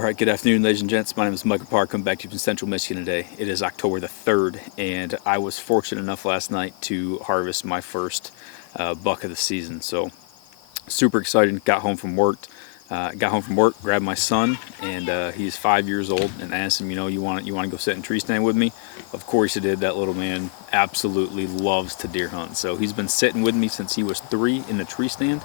All right, good afternoon, ladies and gents. My name is Michael Parr. Coming back to you from Central Michigan today. It is October the 3rd, and I was fortunate enough last night to harvest my first buck of the season. So, super excited. Got home from work. Grabbed my son, and he's 5 years old, and asked him, you want to go sit in tree stand with me? Of course he did. That little man absolutely loves to deer hunt. So he's been sitting with me since he was 3 in the tree stand.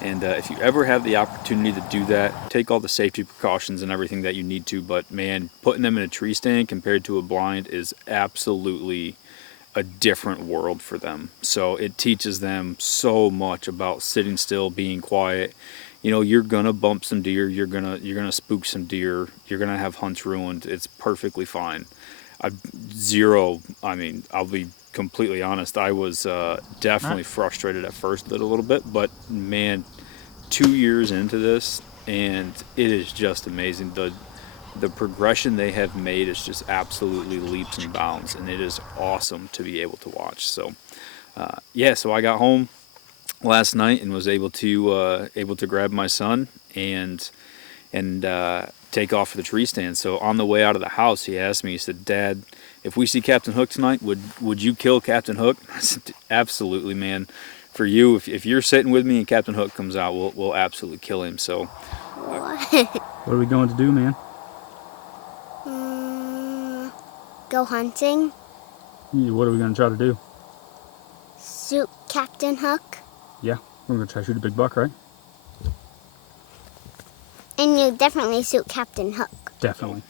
And if you ever have the opportunity to do that, take all the safety precautions and everything that you need to. But man, putting them in a tree stand compared to a blind is absolutely a different world for them. So it teaches them so much about sitting still, being quiet. You're gonna bump some deer, you're gonna spook some deer, you're gonna have hunts ruined. It's perfectly fine. I'll be completely honest, I was definitely frustrated at first a little bit, but man, 2 years into this, and it is just amazing. The progression they have made is just absolutely leaps and bounds, and it is awesome to be able to watch. So so I got home last night and was able to grab my son and take off for the tree stand. So on the way out of the house, he asked me, he said, "Dad, if we see Captain Hook tonight, would you kill Captain Hook?" I said, "Absolutely, man. For you, if you're sitting with me and Captain Hook comes out, we'll absolutely kill him." So what are we going to do, man? Go hunting. What are we going to try to do? Shoot Captain Hook. Yeah, we're going to try to shoot a big buck, right? And you definitely shoot Captain Hook. Definitely.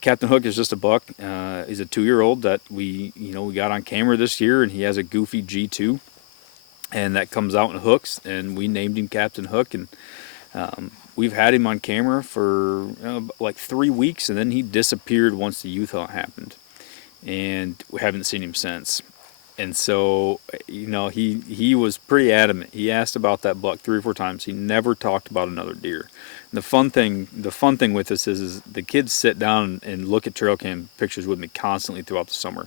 Captain Hook is just a buck. He's a 2-year-old that we got on camera this year, and he has a goofy G2, and that comes out in hooks, and we named him Captain Hook, and we've had him on camera for like 3 weeks, and then he disappeared once the youth hunt happened, and we haven't seen him since. And so, he was pretty adamant. He asked about that buck 3 or 4 times. He never talked about another deer. And the fun thing with this is the kids sit down and look at trail cam pictures with me constantly throughout the summer.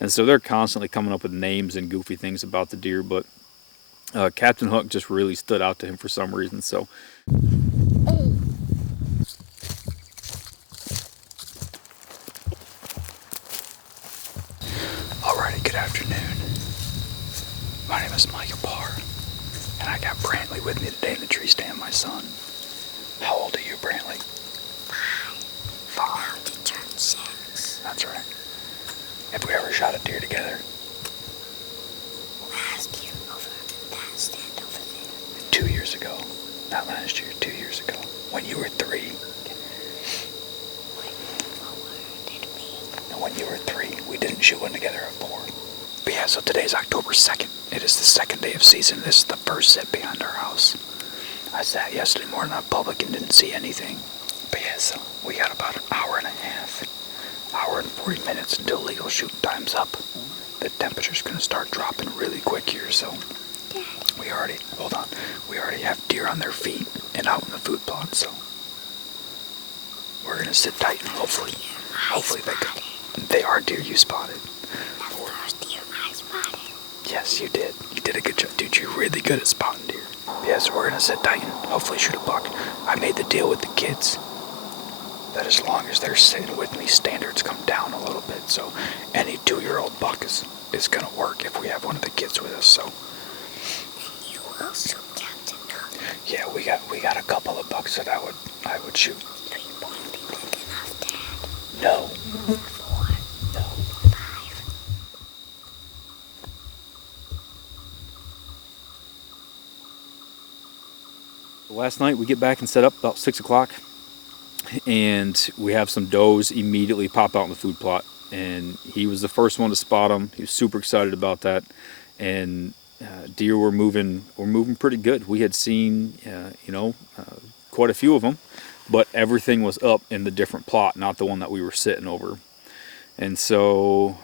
And so they're constantly coming up with names and goofy things about the deer, but Captain Hook just really stood out to him for some reason. So alrighty, good afternoon. My name is Michael Parr, and I got Brantley with me today in the tree stand, my son. How old are you, Brantley? 5. About to turn 6. That's right. Have we ever shot a deer together? Last year over that stand over there. 2 years ago. Not last year, 2 years ago. When you were 3. And when you were 3, we didn't shoot one together at 4. But yeah, so today's October 2nd. It is the second day of season. This is the first sit behind our house. I sat yesterday morning on public and didn't see anything. But yeah, so we got about an hour and 40 minutes until legal shooting time's up. The temperature's gonna start dropping really quick here, so we already have deer on their feet and out in the food plot, so we're gonna sit tight and hopefully they are deer you spotted. The first deer I spotted. Yes, you did. You did a good job, dude. You're really good at spotting deer. Yeah, so we're gonna sit tight and hopefully shoot a buck. I made the deal with the kids that as long as they're sitting with me, standards come down a little bit. So any 2-year-old buck is gonna work if we have one of the kids with us. So And you will shoot Captain Hook. yeah, we got a couple of bucks that I would shoot. 3 won't be big enough, Dad. No. 4. No. 5. Last night we get back and set up about 6 o'clock, and we have some does immediately pop out in the food plot, and he was the first one to spot them. He was super excited about that, and deer were moving pretty good. We had seen quite a few of them, but everything was up in the different plot, not the one that we were sitting over. And so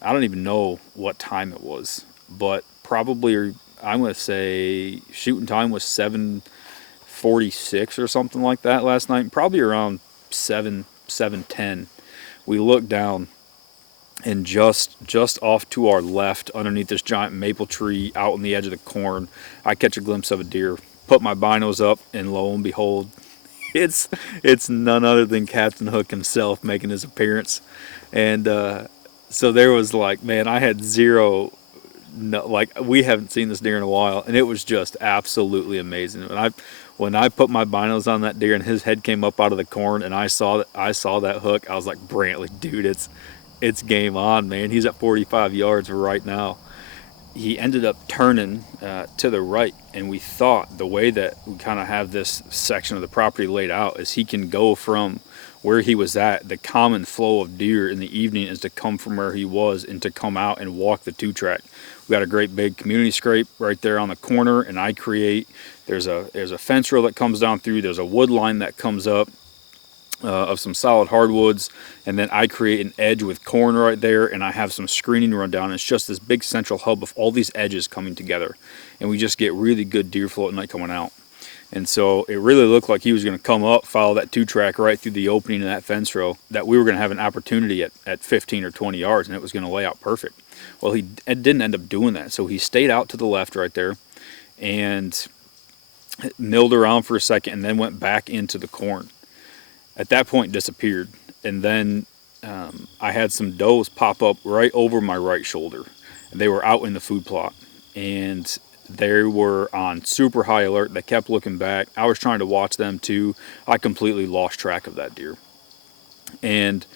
I don't even know what time it was, but probably I'm going to say shooting time was 7:46 or something like that last night. Probably around 7:10. We looked down, and just off to our left, underneath this giant maple tree out on the edge of the corn, I catch a glimpse of a deer. Put my binos up, and lo and behold, it's none other than Captain Hook himself making his appearance. And so there was like, man, I had zero, no, like we haven't seen this deer in a while, and it was just absolutely amazing. When I put my binos on that deer and his head came up out of the corn and I saw that hook, I was like, Brantley, dude, it's game on, man. He's at 45 yards right now. He ended up turning to the right, and we thought the way that we kind of have this section of the property laid out is he can go from where he was at. The common flow of deer in the evening is to come from where he was and to come out and walk the 2-track. We got a great big community scrape right there on the corner, and there's a fence row that comes down through, there's a wood line that comes up of some solid hardwoods, and then I create an edge with corn right there, and I have some screening run down. It's just this big central hub of all these edges coming together, and we just get really good deer flow at night coming out. And so it really looked like he was going to come up, follow that 2-track right through the opening of that fence row, that we were going to have an opportunity at 15 or 20 yards, and it was going to lay out perfect. Well, he didn't end up doing that, so he stayed out to the left right there and milled around for a second and then went back into the corn. At that point, disappeared, and then I had some does pop up right over my right shoulder. They were out in the food plot, and they were on super high alert. They kept looking back. I was trying to watch them too. I completely lost track of that deer, and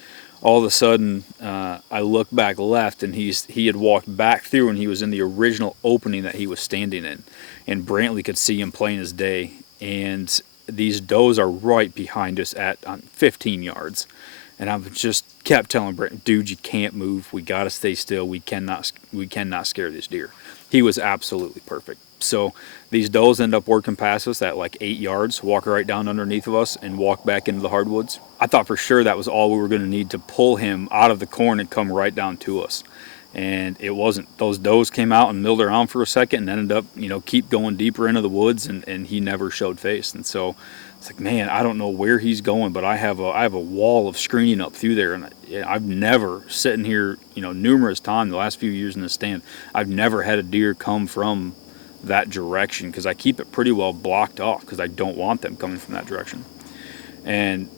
all of a sudden I looked back left, and he had walked back through, and he was in the original opening that he was standing in, and Brantley could see him plain as day. And these does are right behind us at 15 yards, and I just kept telling Brent, dude, you can't move. We got to stay still. We cannot scare this deer. He was absolutely perfect. So these does end up working past us at like 8 yards, walk right down underneath of us, and walk back into the hardwoods. I thought for sure that was all we were going to need to pull him out of the corn and come right down to us. And it wasn't. Those does came out and milled around for a second and ended up, keep going deeper into the woods, and he never showed face. And so it's like, man, I don't know where he's going, but I have a wall of screening up through there, and I've never, sitting here, numerous times the last few years in the stand, I've never had a deer come from that direction, because I keep it pretty well blocked off because I don't want them coming from that direction. And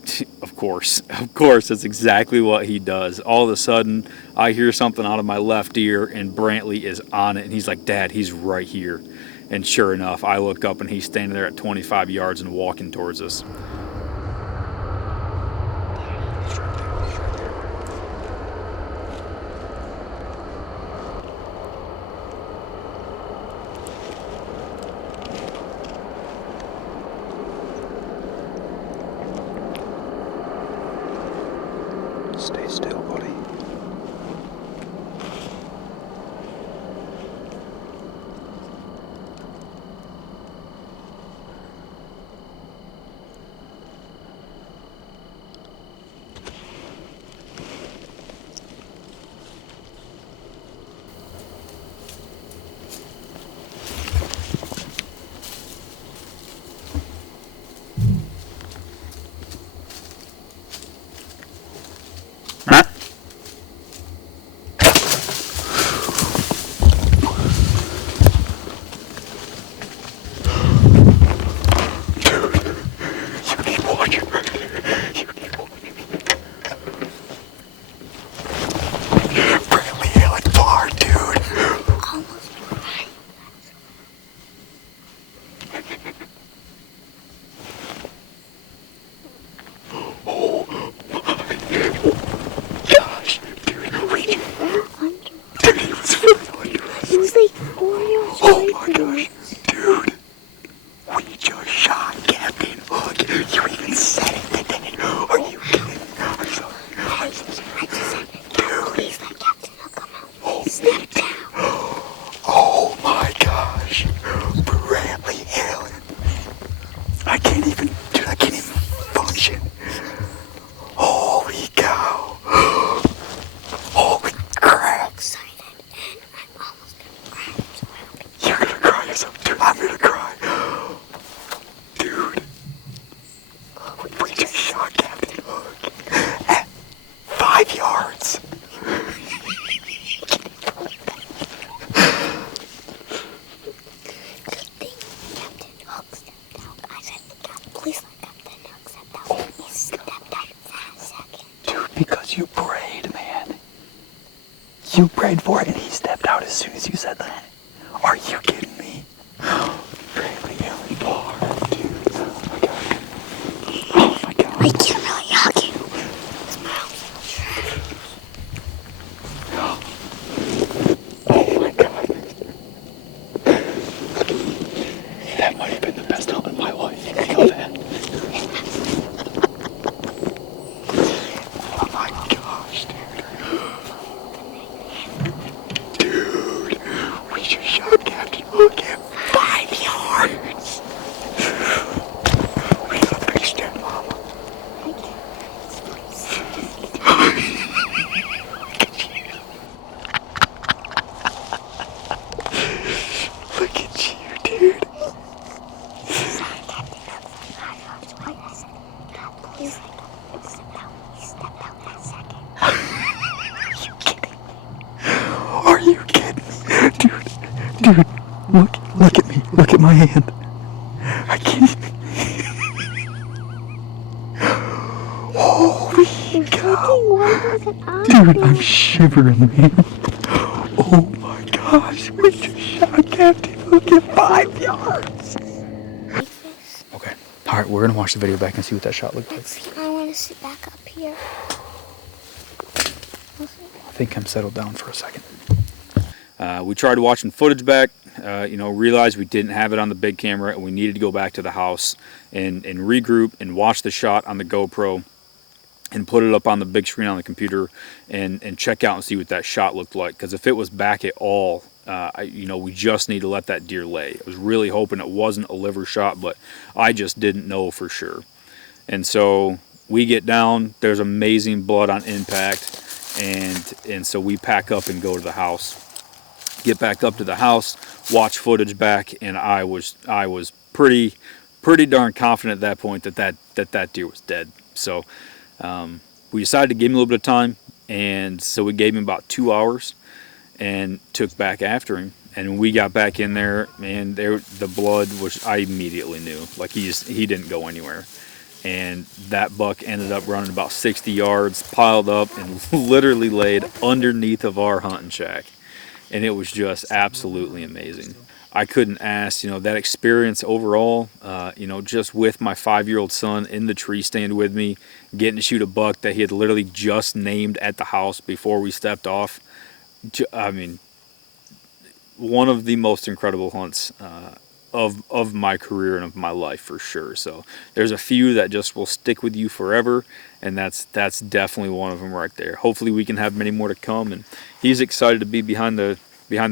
of course, that's exactly what he does. All of a sudden, I hear something out of my left ear, and Brantley is on it, and he's like, Dad, he's right here. And sure enough, I look up, and he's standing there at 25 yards and walking towards us. Stay still, buddy. You prayed, man. You prayed for it and he stepped out as soon as you said that. Are you kidding me? Really, Parr, dude. Oh my God. I can't really hug you. Oh my God. That might have been the best hunt of my life. Feel that? Oh my gosh, dude. Dude, we just shot Captain Hook at 5 yards. We got a big stand, Mama. Look at you, dude. Are you kidding me? Dude, look at me. Look at my hand. I can't even. Holy cow. Dude, I'm shivering, man. Oh my gosh, we just shot Captain Hook at 5 yards. Okay, alright, we're gonna watch the video back and see what that shot looked like. I want to sit back up here. I think I'm settled down for a second. We tried watching footage back, realized we didn't have it on the big camera and we needed to go back to the house and regroup and watch the shot on the GoPro and put it up on the big screen on the computer and check out and see what that shot looked like. Because if it was back at all, we just need to let that deer lay. I was really hoping it wasn't a liver shot, but I just didn't know for sure. And so we get down, there's amazing blood on impact, and so we pack up and go to the house. Get back up to the house, watch footage back, and I was pretty darn confident at that point that deer was dead. So we decided to give him a little bit of time, and so we gave him about 2 hours and took back after him. And when we got back in there, man, the blood was, I immediately knew, like he didn't go anywhere. And that buck ended up running about 60 yards, piled up, and literally laid underneath of our hunting shack. And it was just absolutely amazing. I couldn't ask, that experience overall, just with my 5-year-old son in the tree stand with me, getting to shoot a buck that he had literally just named at the house before we stepped off. I mean, one of the most incredible hunts of my career and of my life for sure. So there's a few that just will stick with you forever, and that's definitely one of them right there. Hopefully we can have many more to come, and he's excited to be behind the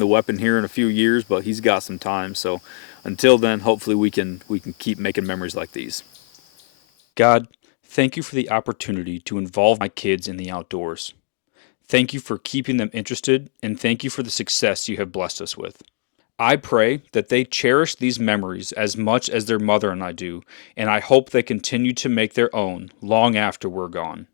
weapon here in a few years, but he's got some time. So until then, hopefully we can keep making memories like these. God, thank you for the opportunity to involve my kids in the outdoors. Thank you for keeping them interested, and thank you for the success you have blessed us with. I pray that they cherish these memories as much as their mother and I do, and I hope they continue to make their own long after we're gone.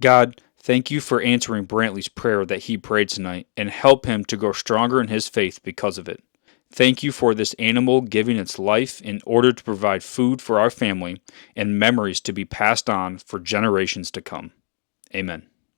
God, thank you for answering Brantley's prayer that he prayed tonight, and help him to grow stronger in his faith because of it. Thank you for this animal giving its life in order to provide food for our family and memories to be passed on for generations to come. Amen.